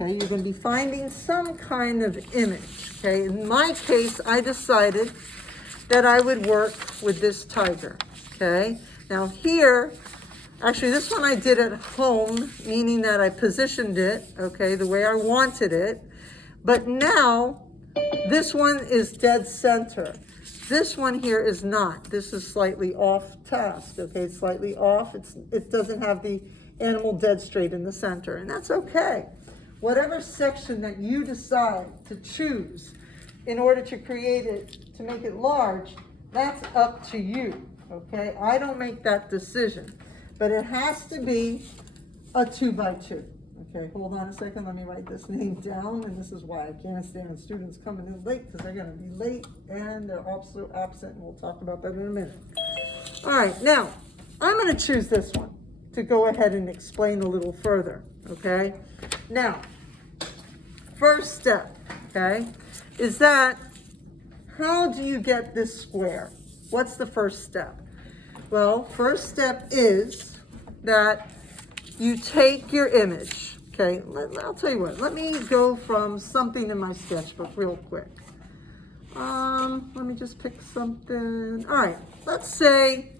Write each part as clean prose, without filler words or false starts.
Okay, you're going to be finding some kind of image. Okay, in my case, I decided that I would work with this tiger. Okay, now here, actually this one I did at home, meaning that I positioned it, okay, the way I wanted it. But now, this one is dead center. This one here is not. This is slightly off task, okay? It's slightly off. It doesn't have the animal dead straight in the center, and that's okay. Whatever section that you decide to choose in order to create it, to make it large, that's up to you, okay? I don't make that decision, but it has to be a 2x2. Okay, hold on a second, let me write this name down, and this is why I can't stand students coming in late, because they're gonna be late and they're also absent, and we'll talk about that in a minute. All right, now, I'm gonna choose this one to go ahead and explain a little further, okay? Now, first step, okay, is that how do you get this square? What's the first step? Well, first step is that you take your image. Okay, I'll tell you what, let me go from something in my sketchbook real quick. Let me just pick something. All right, let's say,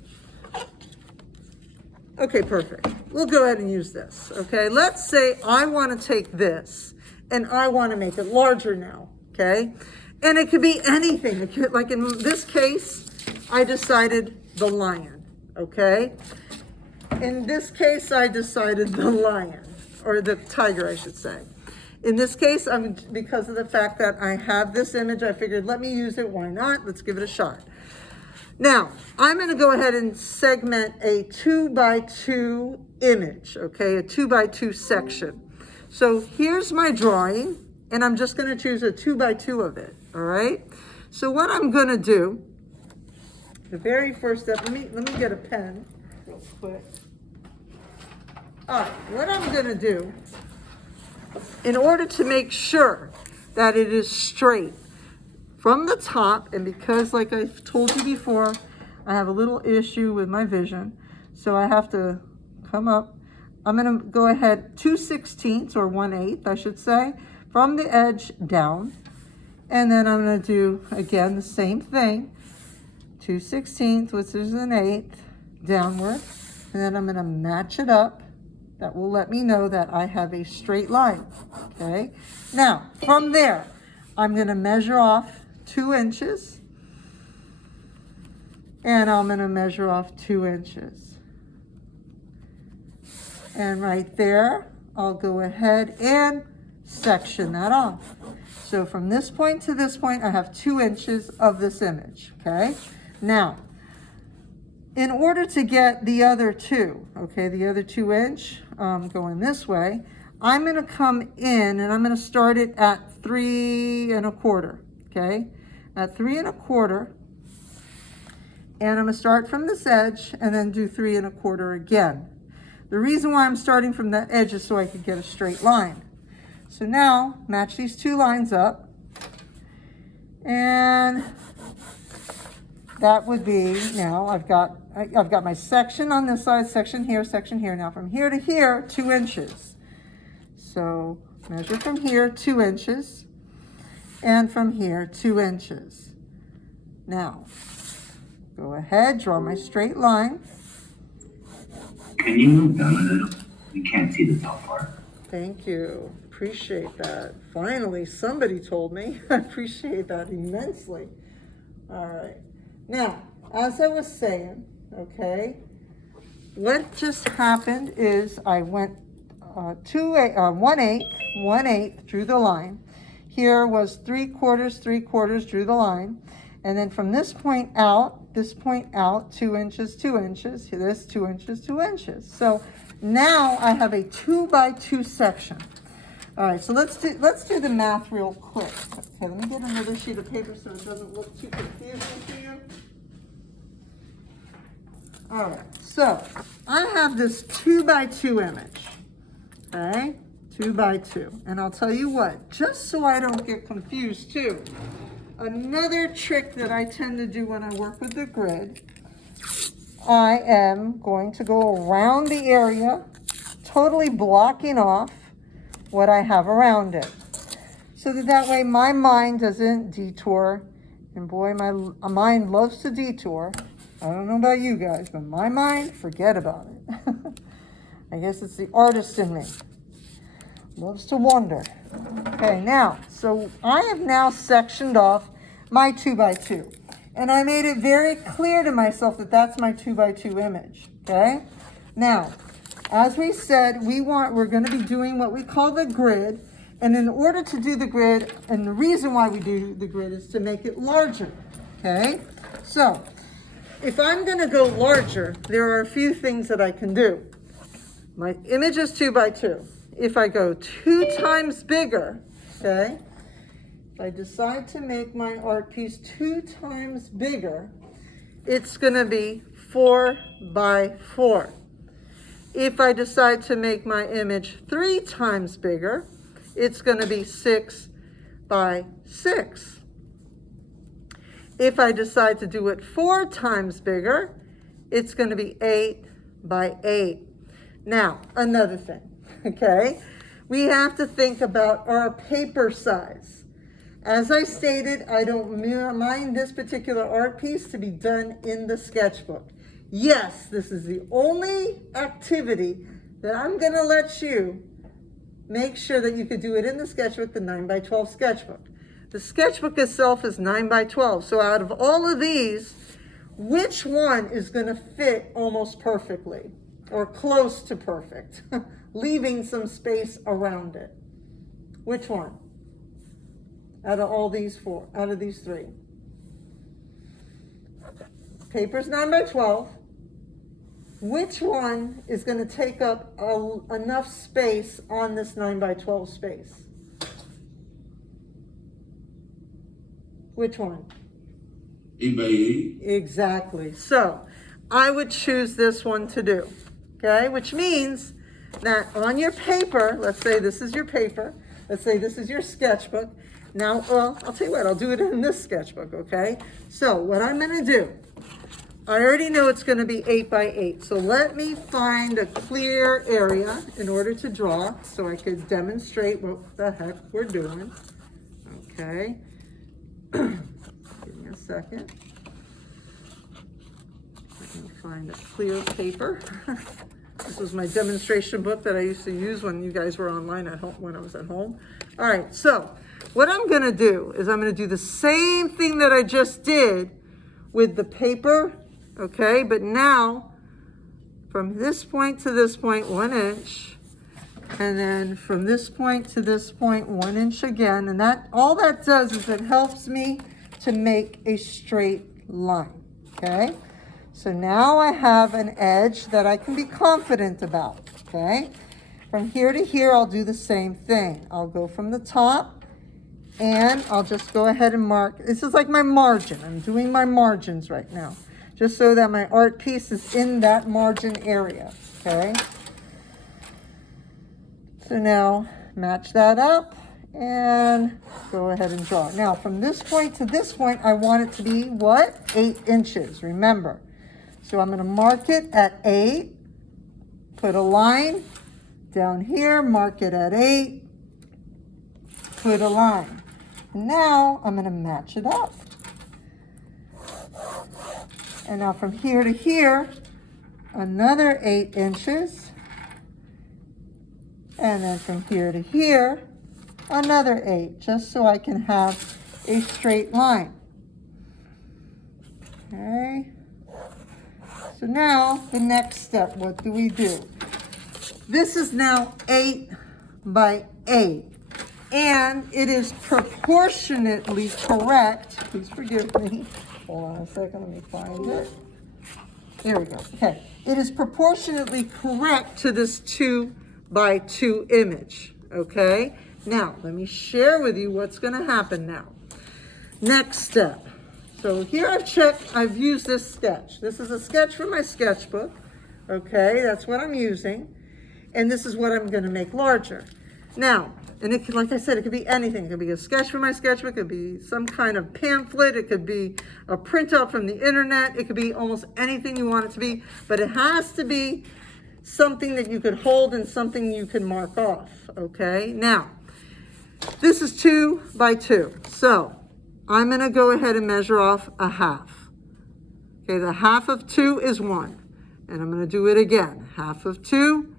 okay, perfect. We'll go ahead and use this, okay? Let's say I want to take this and I want to make it larger now, okay? And it could be anything. It could, like in this case, I decided the lion, okay? In this case, I decided the lion. Or the tiger, I should say. In this case, because of the fact that I have this image, I figured, let me use it. Why not? Let's give it a shot. Now, I'm going to go ahead and segment a 2x2 image, okay? A 2x2 section. So here's my drawing, and I'm just going to choose a 2x2 of it, all right? So what I'm going to do, the very first step, let me get a pen real quick. All right, what I'm gonna do, in order to make sure that it is straight from the top, and because like I've told you before, I have a little issue with my vision, so I have to come up. I'm gonna go ahead 2/16 or 1/8, I should say, from the edge down. And then I'm gonna do, again, the same thing, 2/16, which is an 1/8, downward. And then I'm gonna match it up. That will let me know that I have a straight line, okay? Now, from there, I'm gonna measure off 2 inches, and I'm gonna measure off 2 inches. And right there, I'll go ahead and section that off. So from this point to this point, I have 2 inches of this image, okay? Now, in order to get the other 2, okay, the other 2 inch going this way, I'm gonna come in and I'm gonna start it at 3 1/4, okay? At 3 1/4, and I'm gonna start from this edge and then do 3 1/4 again. The reason why I'm starting from that edge is so I could get a straight line. So now, match these 2 lines up, and that would be, now I've got my section on this side, section here. Now from here to here, 2 inches. So measure from here, 2 inches, and from here, 2 inches. Now, go ahead, draw my straight line. Can you move down a little? We can't see the top part. Thank you, appreciate that. Finally, somebody told me. I appreciate that immensely. All right. Now, as I was saying, okay, what just happened is I went 1/8, drew the line. Here was 3/4, drew the line. And then from this point out, 2 inches, 2 inches, this 2 inches, 2 inches. So now I have a 2x2 section. All right, so let's do the math real quick. Okay, let me get another sheet of paper so it doesn't look too confusing to you. All right, so I have this 2x2 image, okay? 2x2, and I'll tell you what, just so I don't get confused too, another trick that I tend to do when I work with the grid, I am going to go around the area, totally blocking off what I have around it. So that way my mind doesn't detour. And boy, my mind loves to detour. I don't know about you guys, but my mind, forget about it. I guess it's the artist in me. Loves to wander. Okay, now, so I have now sectioned off my 2x2. And I made it very clear to myself that that's my 2x2 image, okay? Now, as we said, we're going to be doing what we call the grid. And in order to do the grid, and the reason why we do the grid is to make it larger, okay? So, if I'm going to go larger, there are a few things that I can do. My image is 2x2. If I go 2 times bigger, okay? If I decide to make my art piece 2 times bigger, it's going to be 4x4. If I decide to make my image 3 times bigger, it's going to be 6x6. If I decide to do it 4 times bigger, it's going to be 8x8. Now, another thing, okay? We have to think about our paper size. As I stated, I don't mind this particular art piece to be done in the sketchbook. Yes, this is the only activity that I'm going to let you make sure that you could do it in the sketchbook, the 9x12 sketchbook. The sketchbook itself is 9x12. So out of all of these, which one is going to fit almost perfectly or close to perfect, leaving some space around it? Which one? Out of all these 4, out of these 3. Paper's 9x12. Which one is going to take up enough space on this 9x12 space? Which one? 8x8. Exactly. So I would choose this one to do, okay? Which means that on your paper, let's say this is your paper, let's say this is your sketchbook. Now, well, I'll tell you what, I'll do it in this sketchbook, okay? So what I'm going to do, I already know it's going to be 8x8. So let me find a clear area in order to draw so I could demonstrate what the heck we're doing. Okay. Give me a second. Let me find a clear paper. This was my demonstration book that I used to use when you guys were online at home, when I was at home. All right, so what I'm going to do is I'm going to do the same thing that I just did with the paper. Okay, but now from this point to this point, 1 inch, and then from this point to this point, 1 inch again. And that all that does is it helps me to make a straight line. Okay, so now I have an edge that I can be confident about. Okay, from here to here, I'll do the same thing. I'll go from the top and I'll just go ahead and mark. This is like my margin. I'm doing my margins right now, just so that my art piece is in that margin area, okay? So now match that up and go ahead and draw. Now from this point to this point, I want it to be what? 8 inches, remember. So I'm gonna mark it at 8, put a line down here, mark it at 8, put a line. Now I'm gonna match it up. And now from here to here, another 8 inches. And then from here to here, another 8, just so I can have a straight line. Okay. So now the next step, what do we do? This is now 8x8. And it is proportionately correct. Please forgive me. Hold on a second, let me find it. There we go. Okay. It is proportionately correct to this 2x2 image. Okay. Now, let me share with you what's going to happen now. Next step. So here I've used this sketch. This is a sketch from my sketchbook. Okay. That's what I'm using. And this is what I'm going to make larger. Now, and it could, like I said, it could be anything. It could be a sketch from my sketchbook. It could be some kind of pamphlet. It could be a printout from the internet. It could be almost anything you want it to be. But it has to be something that you could hold and something you can mark off, okay? Now, this is 2 by 2. So I'm going to go ahead and measure off a half. Okay, the half of 2 is 1. And I'm going to do it again. Half of 2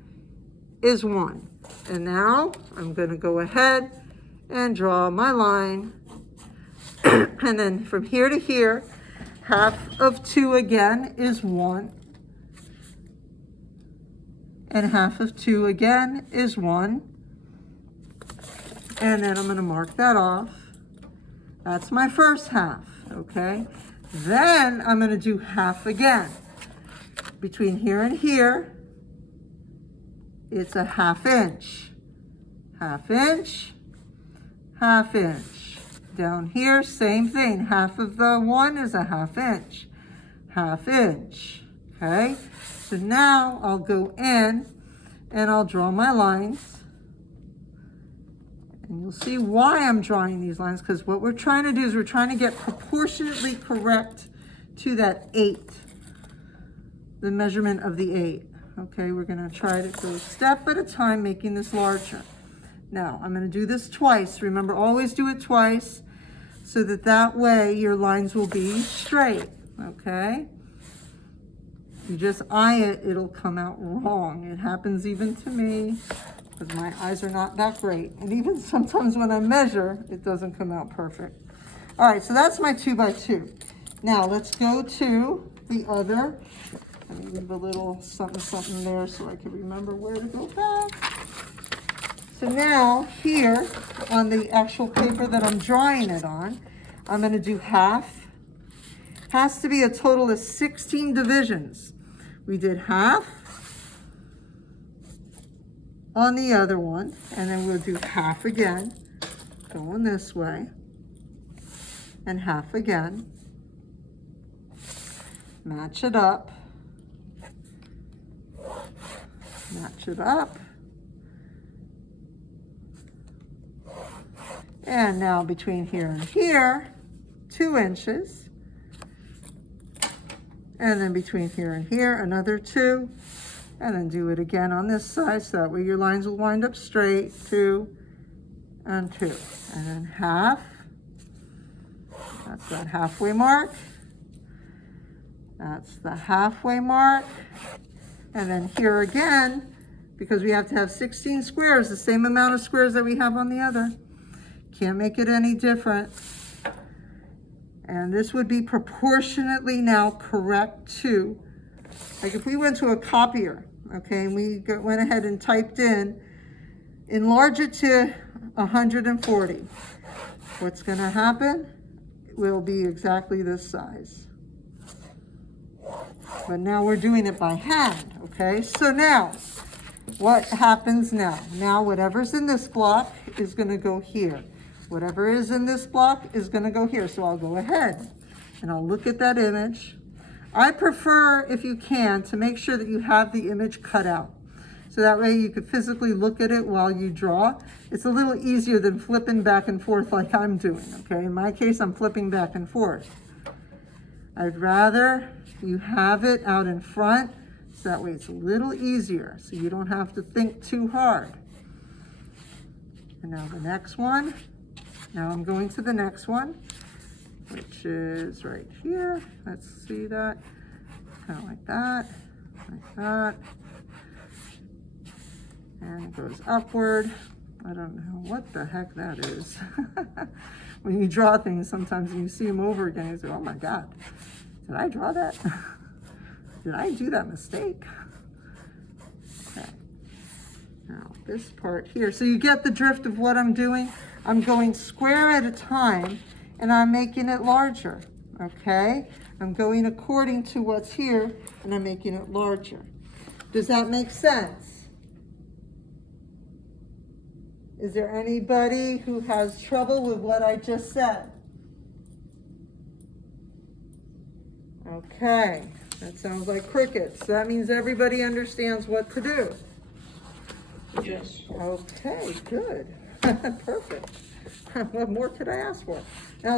is 1. And now I'm going to go ahead and draw my line. And then from here to here, half of 2 again is 1. And half of 2 again is 1. And then I'm going to mark that off. That's my first half, okay? Then I'm going to do half again. Between here and here, it's a 1/2 inch. 1/2 inch, 1/2 inch. Down here, same thing. Half of the 1 is a 1/2 inch. 1/2 inch, okay? So now I'll go in and I'll draw my lines. And you'll see why I'm drawing these lines, because what we're trying to do is we're trying to get proportionately correct to that 8, the measurement of the 8. Okay, we're going to try to go step at a time, making this larger. Now, I'm going to do this twice. Remember, always do it twice, so that way your lines will be straight, okay? You just eye it, it'll come out wrong. It happens even to me, because my eyes are not that great. And even sometimes when I measure, it doesn't come out perfect. All right, so that's my 2 by 2. Now let's go to the other. Let me leave a little something there so I can remember where to go back. So now here on the actual paper that I'm drawing it on, I'm going to do half. Has to be a total of 16 divisions. We did half on the other one, and then we'll do half again, going this way, and half again. Match it up. Match it up. And now between here and here, 2 inches. And then between here and here, another 2. And then do it again on this side, so that way your lines will wind up straight, 2 and 2. And then half. That's that halfway mark. That's the halfway mark. And then here again, because we have to have 16 squares, the same amount of squares that we have on the other. Can't make it any different. And this would be proportionately now correct to, like if we went to a copier, okay, and we went ahead and typed in, enlarge it to 140. What's going to happen? It will be exactly this size. But now we're doing it by hand, okay? So now, what happens now? Now whatever's in this block is going to go here. Whatever is in this block is going to go here. So I'll go ahead and I'll look at that image. I prefer, if you can, to make sure that you have the image cut out. So that way you could physically look at it while you draw. It's a little easier than flipping back and forth like I'm doing, okay? In my case, I'm flipping back and forth. I'd rather you have it out in front, so that way it's a little easier, so you don't have to think too hard. And now the next one. Now I'm going to the next one, which is right here. Let's see that. Kind of like that, like that. And it goes upward. I don't know what the heck that is. When you draw things, sometimes you see them over again, you say, oh my God, did I draw that? Did I do that mistake? Okay. Now this part here, so you get the drift of what I'm doing. I'm going square at a time and I'm making it larger, okay? I'm going according to what's here and I'm making it larger. Does that make sense? Is there anybody who has trouble with what I just said? Okay, that sounds like crickets. That means everybody understands what to do. Yes. Okay, good. Perfect. What more could I ask for? Now,